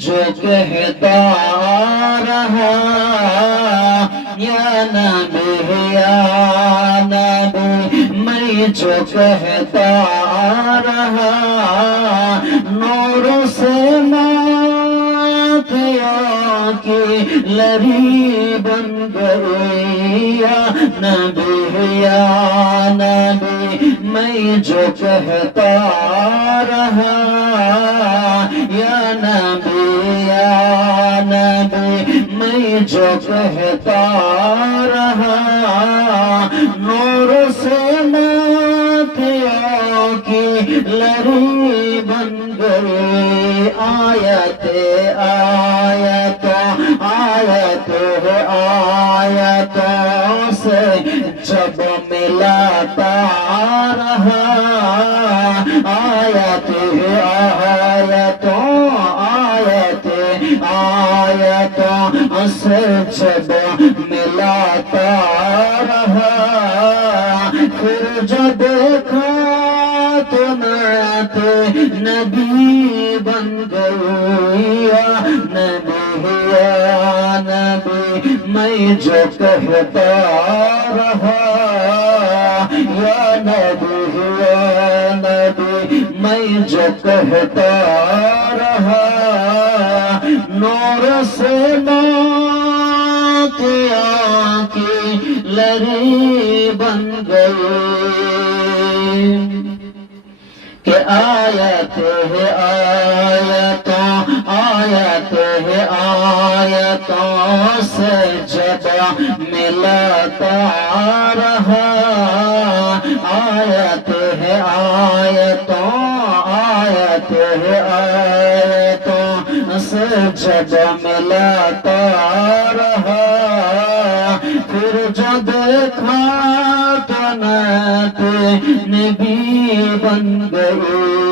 جو کہتا رہا یا نبی یا نبی، میں جو کہتا رہا نور سے ماتھیوں کی لری بن گئی یا نبی یا نبی، میں جو کہتا رہا یا نبی یا نبی، میں جو کہتا رہا نور سے ماتھیوں کی لری بن گئی آیت آیتوں سے جب ملاتا رہا آیتوں سے جب ملاتا رہا پھر جو دیکھا تو نعت نبی بن گئی یا نبی یا نبی، میں جو کہتا رہا یا نبی یا نبی، میں جو کہتا رہا نور سے ماتھیوں کی لری بن گئی کہ آیت ہے آیتوں سے جب ملاتا رہا آیتوں سے جب ملاتا رہا پھر جو دیکھا تو نعت نبی بن گئی